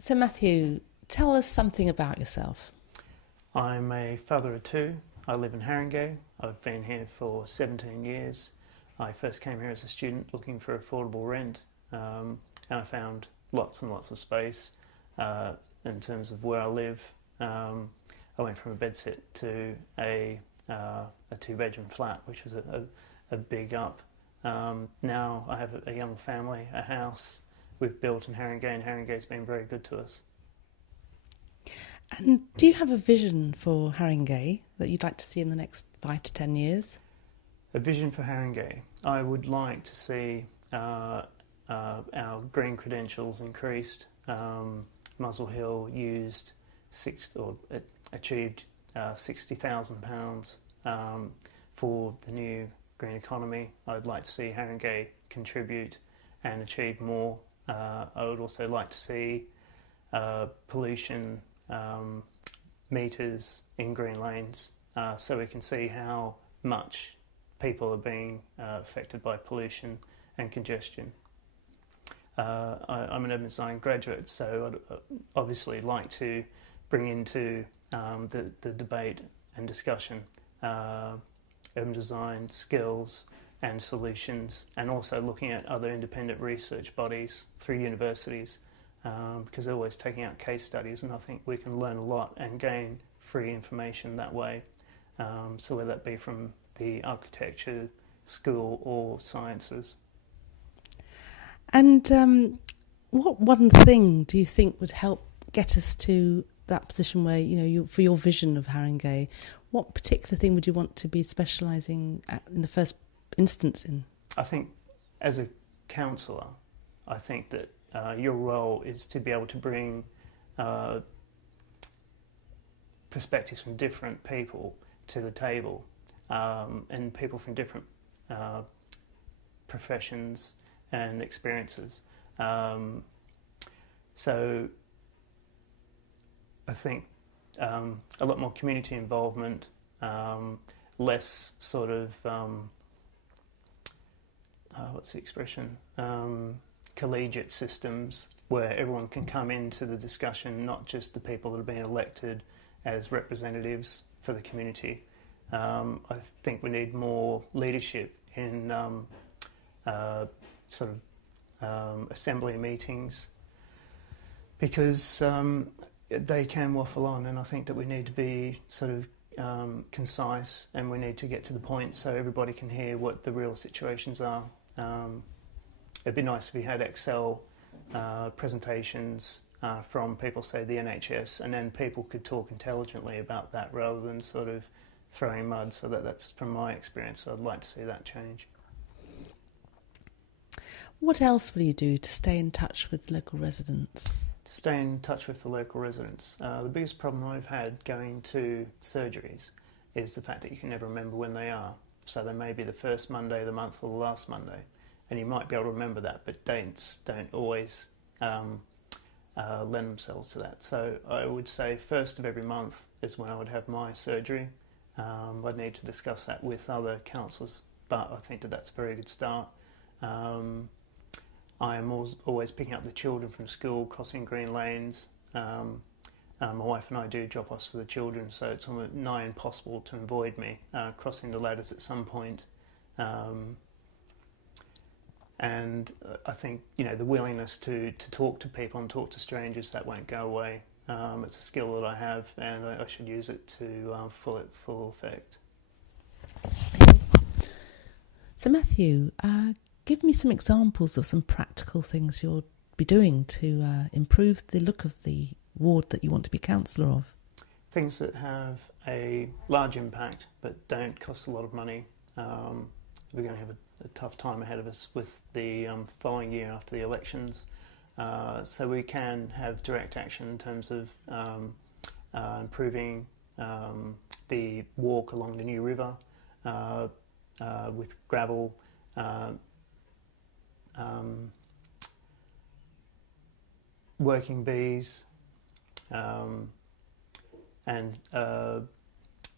So, Matthew, tell us something about yourself. I'm a father of two. I live in Harringay. I've been here for 17 years. I first came here as a student looking for affordable rent, and I found lots and lots of space in terms of where I live. I went from a bedsit to a two-bedroom flat, which was a big up. Now I have a young family, a house we've built in Harringay, and Harringay's been very good to us. And do you have a vision for Harringay that you'd like to see in the next 5 to 10 years? A vision for Harringay. I would like to see our green credentials increased. Muswell Hill used achieved £60,000 for the new green economy. I'd like to see Harringay contribute and achieve more. I would also like to see pollution meters in green lanes so we can see how much people are being affected by pollution and congestion. I'm an urban design graduate, so I'd obviously like to bring into the debate and discussion urban design skills and solutions, and also looking at other independent research bodies through universities, because they're always taking out case studies, and I think we can learn a lot and gain free information that way. So whether that be from the architecture school or sciences. And what one thing do you think would help get us to that position where, for your vision of Harringay, what particular thing would you want to be specialising in the first instance in? I think as a councillor, I think that your role is to be able to bring perspectives from different people to the table, and people from different professions and experiences. So I think a lot more community involvement, less sort of, what's the expression, collegiate systems where everyone can come into the discussion, not just the people that have been elected as representatives for the community. I think we need more leadership in assembly meetings, because they can waffle on, and I think that we need to be sort of concise, and we need to get to the point so everybody can hear what the real situations are. It'd be nice if we had Excel presentations from people, say the NHS, and then people could talk intelligently about that rather than sort of throwing mud. So that's from my experience. I'd like to see that change. What else will you do to stay in touch with local residents? To stay in touch with the local residents. The biggest problem I've had going to surgeries is the fact that you can never remember when they are. So they may be the first Monday of the month or the last Monday, and you might be able to remember that, but dates don't always lend themselves to that. So I would say first of every month is when I would have my surgery. I'd need to discuss that with other councillors, but I think that that's a very good start. I am always picking up the children from school, crossing green lanes. My wife and I do drop-offs for the children, so it's almost nigh impossible to avoid me crossing the ladders at some point. And I think the willingness to talk to people and talk to strangers, that won't go away. It's a skill that I have, and I should use it to full effect. So Matthew, give me some examples of some practical things you'll be doing to improve the look of the ward that you want to be councillor of. Things that have a large impact but don't cost a lot of money. We're going to have a tough time ahead of us with the following year after the elections. So we can have direct action in terms of improving the walk along the new river with gravel, working bees, and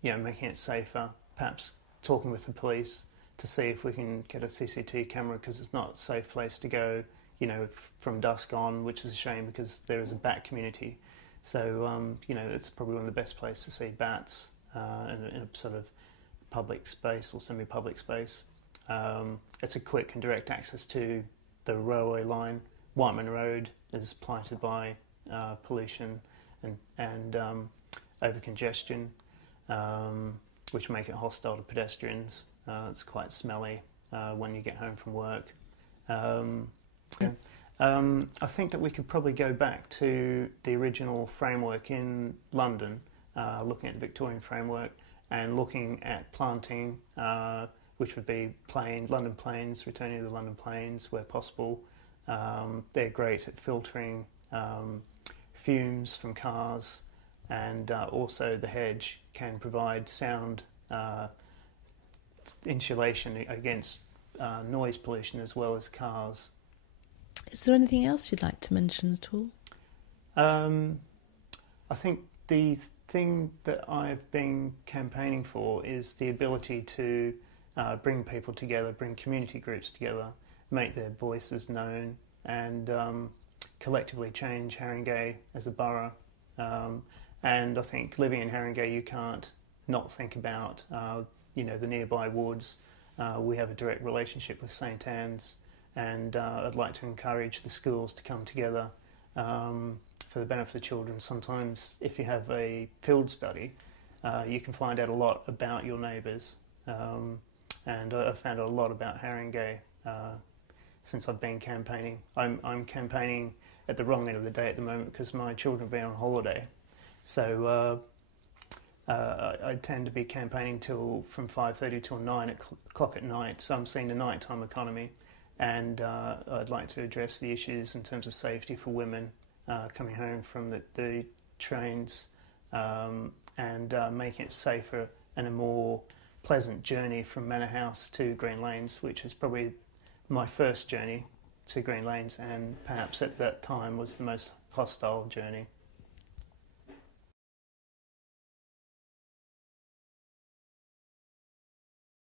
making it safer, perhaps talking with the police to see if we can get a CCTV camera, because it's not a safe place to go from dusk on, which is a shame because there is a bat community. So, it's probably one of the best places to see bats in a sort of public space or semi-public space. It's a quick and direct access to the railway line. Whiteman Road is blighted by pollution and over congestion, which make it hostile to pedestrians. It's quite smelly when you get home from work. I think that we could probably go back to the original framework in London, looking at the Victorian framework and looking at planting, which would be London plains, returning to the London plains where possible. They're great at filtering fumes from cars, and also the hedge can provide sound insulation against noise pollution as well as cars. Is there anything else you'd like to mention at all? I think the thing that I've been campaigning for is the ability to bring people together, bring community groups together, make their voices known, and collectively change Harringay as a borough. And I think living in Harringay, you can't not think about the nearby woods. We have a direct relationship with St Anne's, and I'd like to encourage the schools to come together for the benefit of children. Sometimes if you have a field study, you can find out a lot about your neighbours, and I've found out a lot about Harringay since I've been campaigning. I'm campaigning at the wrong end of the day at the moment because my children have been on holiday, so I tend to be campaigning from 5:30 till 9 o'clock at night, so I'm seeing the nighttime economy, and I'd like to address the issues in terms of safety for women coming home from the trains, and making it safer and a more pleasant journey from Manor House to Green Lanes, which is probably my first journey to Green Lanes, and perhaps at that time was the most hostile journey.